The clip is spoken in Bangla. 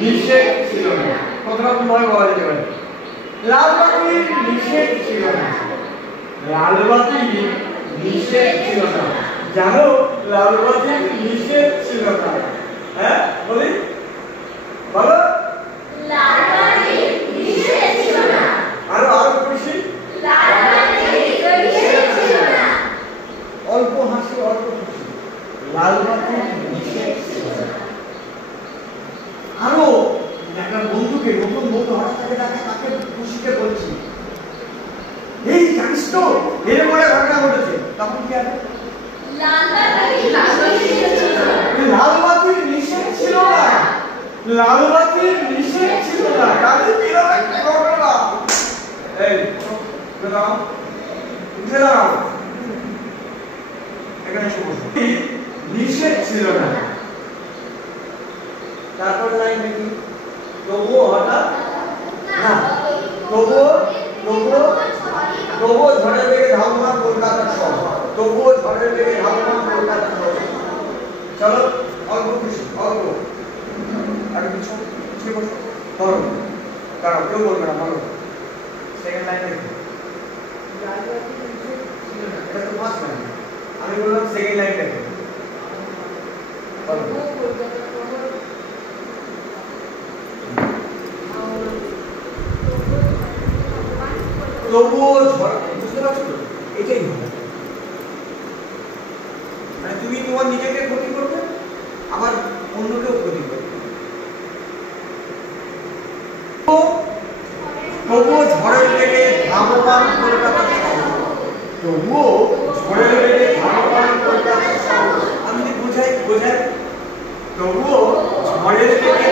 নিষেধ ছিল না। কথাটা তোমায় বলা যেতে পারে লাল বাতির নিষেধ ছিল না। লাল বাতির নিষেধ ছিল না। জানো লাল বাতির নিষেধ ছিল না। হ্যাঁ বলি বলো লাল বাতির নিষেধ ছিল না। আরো খুশি লাল বাতির নিষেধ ছিল না। অল্প হাসি অল্প খুশি লাল বাতির নিষেধ ছিল না। আরো একটা বন্ধুকে নতুন বন্ধু হঠাৎ করে তাকে খুশিতে বলছি এই জানিস তো এরকম একটা ঘটনা ঘটেছে তখন কি হবে লাল বাতির নিষেধ ছিল না। লাল বাতির নিষেধ ছিল না। লাল বাতির নিষেধ ছিল না। কাজে কিরকম একটা ঘটনা এই দাও উঠে দাও এখানে শুভ নিষেধ ছিল না। তারপর লাইন দেখি তবুও হঠাৎ না তবুও ঝড়ের বেগে ধাবমান কলকাতার শহর। তবুও ঝড়ের বেগে ধাবমান কলকাতার শহর। চলো অল্প খুশি অল্প আর কিছু বসো ধরো দাঁড়াও কেউ বলবে না বলো সেকেন্ড লাইন দেখি এটা তো ফার্স্ট লাইন আমি বললাম সেকেন্ড লাইন দেখো বলো তবুও ঝড় বুঝতে পারছো তো এটাই হবে মানে তুমি তোমার নিজেকে ক্ষতি করবে আবার অন্যকেও ক্ষতি করবে। তবুও ঝড়ের বেগে ধাবমান কলকাতার শহর। তবুও ঝড়ের বেগে ধাবমান কলকাতার শহর। আমি যদি বোঝাই তবুও ঝড়ের বেগে